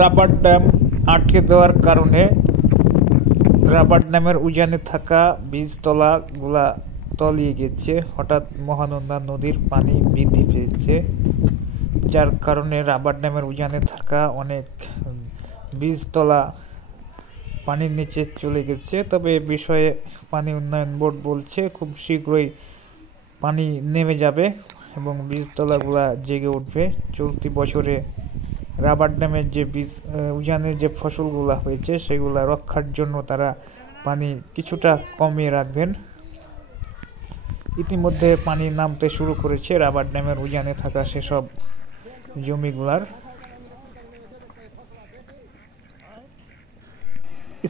Rubber dam আটকে দেওয়ার কারণে রাবার ড্যামের উজানে থাকা বীজতলাগুলা তলিয়ে গেছে। হঠাৎ মহানন্দা নদীর পানি বৃদ্ধি পেয়েছে, যার কারণে রাবার ড্যামের উজানে থাকা অনেক বীজতলা পানির নিচে চলে গেছে। তবে এ বিষয়ে পানি উন্নয়ন বোর্ড বলছে খুব শীঘ্রই পানি নেমে যাবে এবং বীজতলাগুলা জেগে উঠবে। চলতি বছরে রাবার ড্যামের যে উজানের যে ফসলগুলা হয়েছে সেগুলা রক্ষার জন্য তারা পানি কিছুটা কমিয়ে রাখবেন। ইতিমধ্যে পানি নামতে শুরু করেছে রাবার ড্যামের উজানে থাকা সেসব জমিগুলার।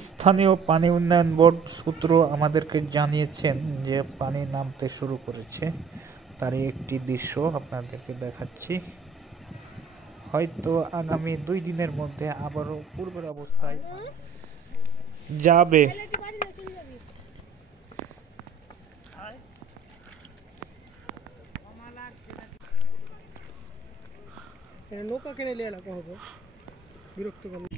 স্থানীয় পানি উন্নয়ন বোর্ড সূত্র আমাদেরকে জানিয়েছেন যে পানি নামতে শুরু করেছে। তারই একটি দৃশ্য আপনাদেরকে দেখাচ্ছি। হয়তো আগামী 2 দিনের মধ্যে আবারও পূর্বের অবস্থায় যাবে। নৌকা কিনে নিয়ে এলাকা হবে বিরক্ত করলে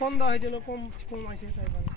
ফোন দেওয়া হয়েছিল কম কম আসে তাই বলে